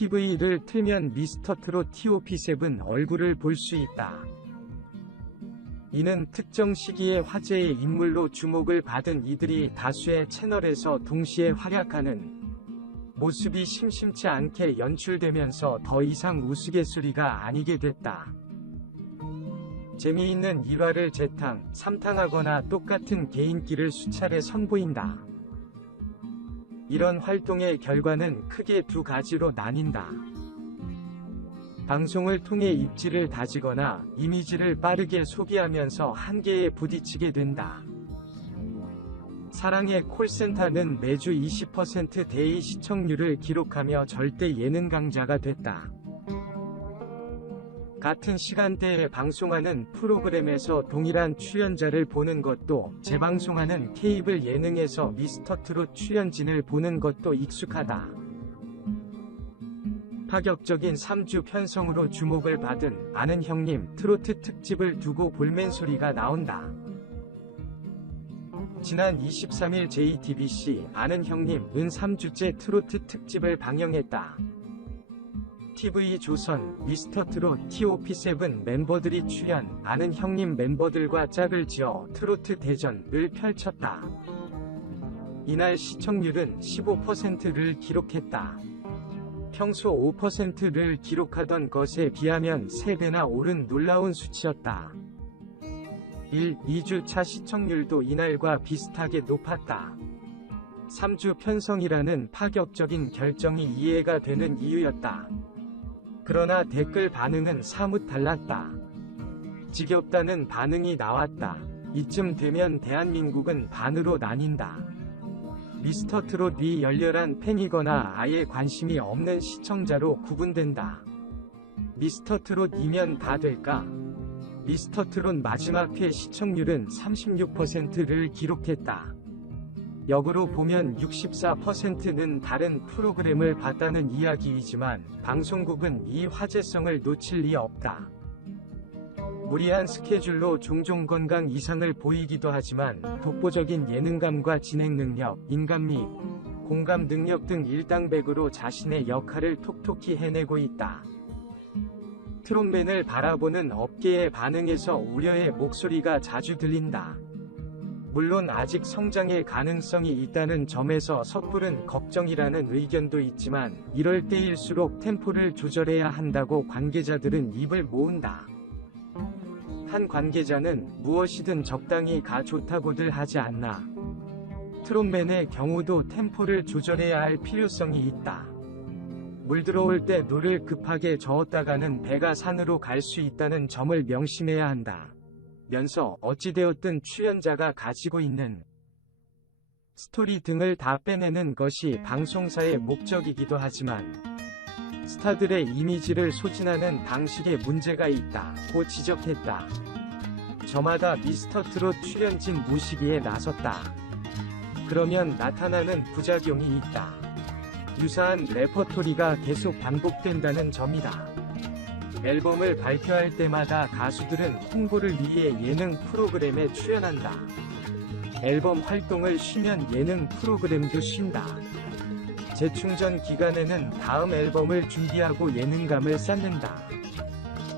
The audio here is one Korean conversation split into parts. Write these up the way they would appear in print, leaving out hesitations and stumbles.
TV를 틀면 미스터트롯 TOP7 얼굴을 볼 수 있다. 이는 특정 시기에 화제의 인물로 주목을 받은 이들이 다수의 채널에서 동시에 활약하는 모습이 심심치 않게 연출되면서 더 이상 우스갯소리가 아니게 됐다. 재미있는 일화를 재탕, 삼탕하거나 똑같은 개인기를 수차례 선보인다. 이런 활동의 결과는 크게 두 가지로 나뉜다. 방송을 통해 입지를 다지거나 이미지를 빠르게 소비하면서 한계에 부딪히게 된다. 사랑의 콜센터는 매주 20%대의 시청률을 기록하며 절대 예능 강자가 됐다. 같은 시간대에 방송하는 프로그램에서 동일한 출연자를 보는 것도, 재방송하는 케이블 예능에서 미스터트롯 출연진을 보는 것도 익숙하다. 파격적인 3주 편성으로 주목을 받은 아는 형님 트로트 특집을 두고 볼멘소리가 나온다. 지난 23일 JTBC 아는 형님은 3주째 트로트 특집을 방영했다. TV조선 미스터트롯 TOP7 멤버들이 출연, 아는 형님 멤버들과 짝을 지어 트로트 대전을 펼쳤다. 이날 시청률은 15%를 기록했다. 평소 5%를 기록하던 것에 비하면 3배나 오른 놀라운 수치였다. 1, 2주차 시청률도 이날과 비슷하게 높았다. 3주 편성이라는 파격적인 결정이 이해가 되는 이유였다. 그러나 댓글 반응은 사뭇 달랐다. 지겹다는 반응이 나왔다. 이쯤 되면 대한민국은 반으로 나뉜다. 미스터트롯이 열렬한 팬이거나 아예 관심이 없는 시청자로 구분된다. 미스터트롯이면 다 될까? 미스터트롯 마지막 회 시청률은 36%를 기록했다. 역으로 보면 64%는 다른 프로그램을 봤다는 이야기이지만 방송국은 이 화제성을 놓칠 리 없다. 무리한 스케줄로 종종 건강 이상을 보이기도 하지만 독보적인 예능감과 진행 능력, 인간미, 공감 능력 등 일당백으로 자신의 역할을 톡톡히 해내고 있다. 트롯맨을 바라보는 업계의 반응에서 우려의 목소리가 자주 들린다. 물론 아직 성장의 가능성이 있다는 점에서 섣부른 걱정이라는 의견도 있지만, 이럴 때일수록 템포를 조절해야 한다고 관계자들은 입을 모은다. 한 관계자는 무엇이든 적당히 가 좋다고들 하지 않나. 트롯맨의 경우도 템포를 조절해야 할 필요성이 있다. 물 들어올 때 노를 급하게 저었다가는 배가 산으로 갈 수 있다는 점을 명심해야 한다. 면서 어찌되었든 출연자가 가지고 있는 스토리 등을 다 빼내는 것이 방송사의 목적이기도 하지만 스타들의 이미지를 소진하는 방식에 문제가 있다고 지적했다. 저마다 미스터트롯 출연진 모시기에 나섰다. 그러면 나타나는 부작용이 있다. 유사한 레퍼토리가 계속 반복된다는 점이다. 앨범을 발표할 때마다 가수들은 홍보를 위해 예능 프로그램에 출연한다. 앨범 활동을 쉬면 예능 프로그램도 쉰다. 재충전 기간에는 다음 앨범을 준비하고 예능감을 쌓는다.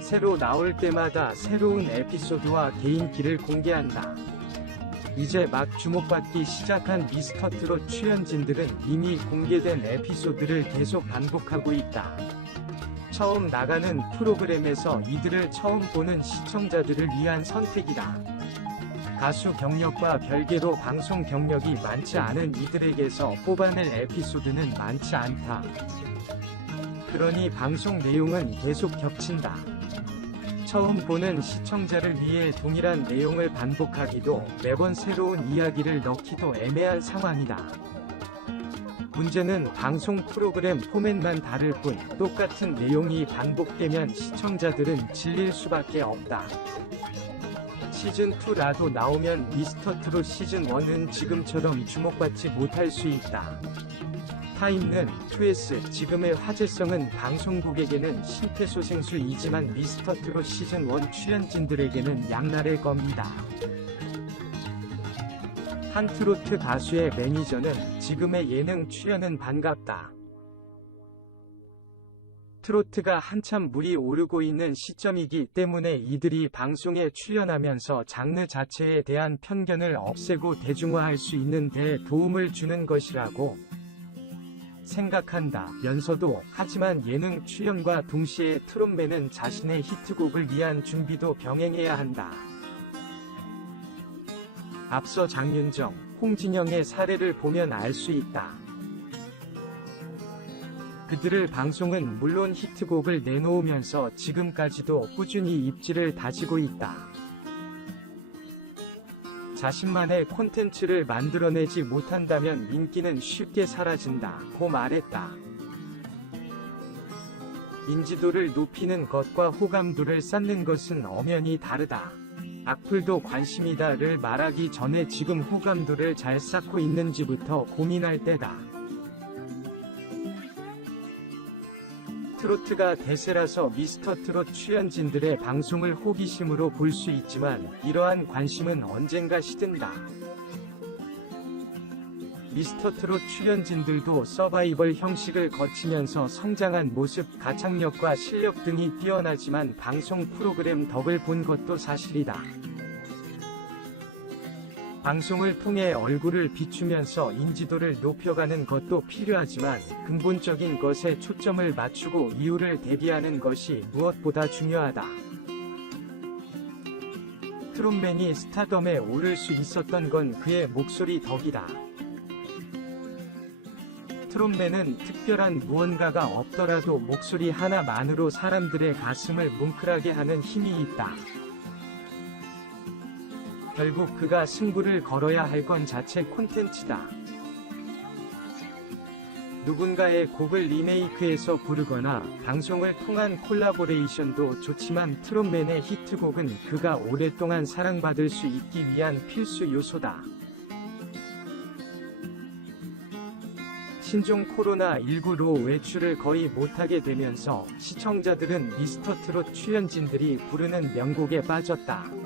새로 나올 때마다 새로운 에피소드와 개인기를 공개한다. 이제 막 주목받기 시작한 미스터트롯 출연진들은 이미 공개된 에피소드를 계속 반복하고 있다. 처음 나가는 프로그램에서 이들을 처음 보는 시청자들을 위한 선택이다. 가수 경력과 별개로 방송 경력이 많지 않은 이들에게서 뽑아낼 에피소드는 많지 않다. 그러니 방송 내용은 계속 겹친다. 처음 보는 시청자를 위해 동일한 내용을 반복하기도, 매번 새로운 이야기를 넣기도 애매한 상황이다. 문제는 방송 프로그램 포맷만 다를 뿐 똑같은 내용이 반복되면 시청자들은 질릴 수밖에 없다. 시즌2라도 나오면 미스터트롯 시즌1은 지금처럼 주목받지 못할 수 있다. 타임는 2S 지금의 화제성은 방송국에게는 심폐소생술이지만 미스터트롯 시즌1 출연진들에게는 양날의 검이다. 한 트로트 가수의 매니저는 지금의 예능 출연은 반갑다. 트로트가 한참 물이 오르고 있는 시점이기 때문에 이들이 방송에 출연하면서 장르 자체에 대한 편견을 없애고 대중화할 수 있는 데 도움을 주는 것이라고 생각한다 면서도 하지만 예능 출연과 동시에 트롯맨은 자신의 히트곡을 위한 준비도 병행해야 한다. 앞서 장윤정, 홍진영의 사례를 보면 알 수 있다. 그들을 방송은 물론 히트곡을 내놓으면서 지금까지도 꾸준히 입지를 다지고 있다. 자신만의 콘텐츠를 만들어내지 못한다면 인기는 쉽게 사라진다고 말했다. 인지도를 높이는 것과 호감도를 쌓는 것은 엄연히 다르다. 악플도 관심이다를 말하기 전에 지금 호감도를 잘 쌓고 있는지부터 고민할 때다. 트로트가 대세라서 미스터트롯 출연진들의 방송을 호기심으로 볼 수 있지만 이러한 관심은 언젠가 시든다. 미스터트롯 출연진들도 서바이벌 형식을 거치면서 성장한 모습, 가창력과 실력 등이 뛰어나지만 방송 프로그램 덕을 본 것도 사실이다. 방송을 통해 얼굴을 비추면서 인지도를 높여가는 것도 필요하지만 근본적인 것에 초점을 맞추고 이유를 대비하는 것이 무엇보다 중요하다. 트롯맨이 스타덤에 오를 수 있었던 건 그의 목소리 덕이다. 트롯맨은 특별한 무언가가 없더라도 목소리 하나만으로 사람들의 가슴을 뭉클하게 하는 힘이 있다. 결국 그가 승부를 걸어야 할 건 자체 콘텐츠다. 누군가의 곡을 리메이크해서 부르거나 방송을 통한 콜라보레이션도 좋지만 트롯맨의 히트곡은 그가 오랫동안 사랑받을 수 있기 위한 필수 요소다. 신종 코로나19로 외출을 거의 못하게 되면서 시청자들은 미스터트롯 출연진들이 부르는 명곡에 빠졌다.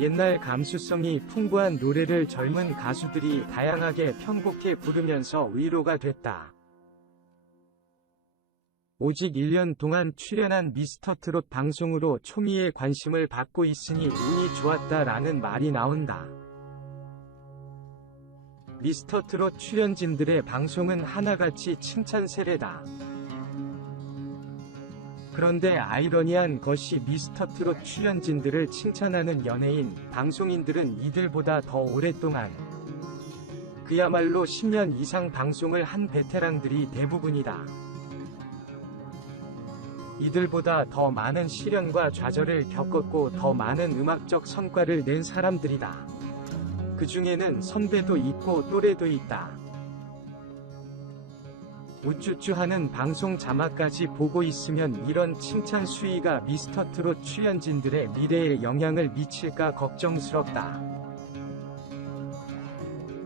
옛날 감수성이 풍부한 노래를 젊은 가수들이 다양하게 편곡해 부르면서 위로가 됐다. 오직 1년 동안 출연한 미스터트롯 방송으로 초미의 관심을 받고 있으니 운이 좋았다라는 말이 나온다. 미스터트롯 출연진들의 방송은 하나같이 칭찬 세례다. 그런데 아이러니한 것이 미스터트롯 출연진들을 칭찬하는 연예인, 방송인들은 이들보다 더 오랫동안 그야말로 10년 이상 방송을 한 베테랑들이 대부분이다. 이들보다 더 많은 시련과 좌절을 겪었고 더 많은 음악적 성과를 낸 사람들이다. 그 중에는 선배도 있고 또래도 있다. 우쭈쭈하는 방송 자막까지 보고 있으면 이런 칭찬 수위가 미스터트롯 출연진들의 미래에 영향을 미칠까 걱정스럽다.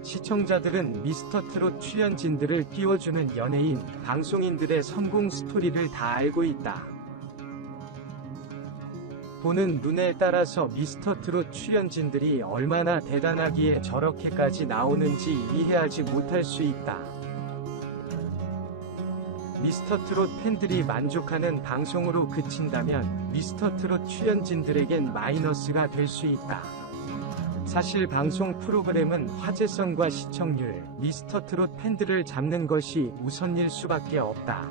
시청자들은 미스터트롯 출연진들을 띄워주는 연예인, 방송인들의 성공 스토리를 다 알고 있다. 보는 눈에 따라서 미스터트롯 출연진들이 얼마나 대단하기에 저렇게까지 나오는지 이해하지 못할 수 있다. 미스터트롯 팬들이 만족하는 방송으로 그친다면 미스터트롯 출연진들에겐 마이너스가 될 수 있다. 사실 방송 프로그램은 화제성과 시청률, 미스터트롯 팬들을 잡는 것이 우선일 수밖에 없다.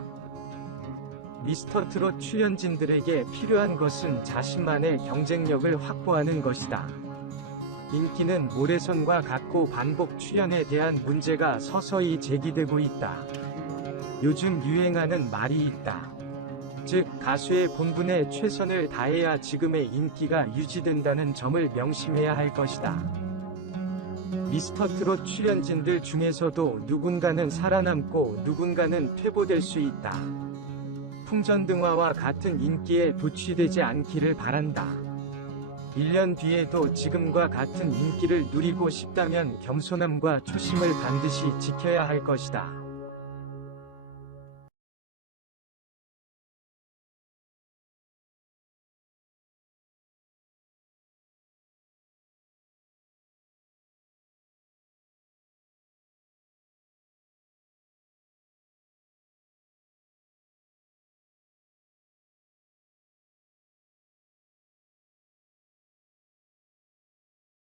미스터트롯 출연진들에게 필요한 것은 자신만의 경쟁력을 확보하는 것이다. 인기는 모래선과 같고 반복 출연에 대한 문제가 서서히 제기되고 있다. 요즘 유행하는 말이 있다. 즉, 가수의 본분에 최선을 다해야 지금의 인기가 유지된다는 점을 명심해야 할 것이다. 미스터트롯 출연진들 중에서도 누군가는 살아남고 누군가는 퇴보될 수 있다. 풍전등화와 같은 인기에 도취되지 않기를 바란다. 1년 뒤에도 지금과 같은 인기를 누리고 싶다면 겸손함과 초심을 반드시 지켜야 할 것이다.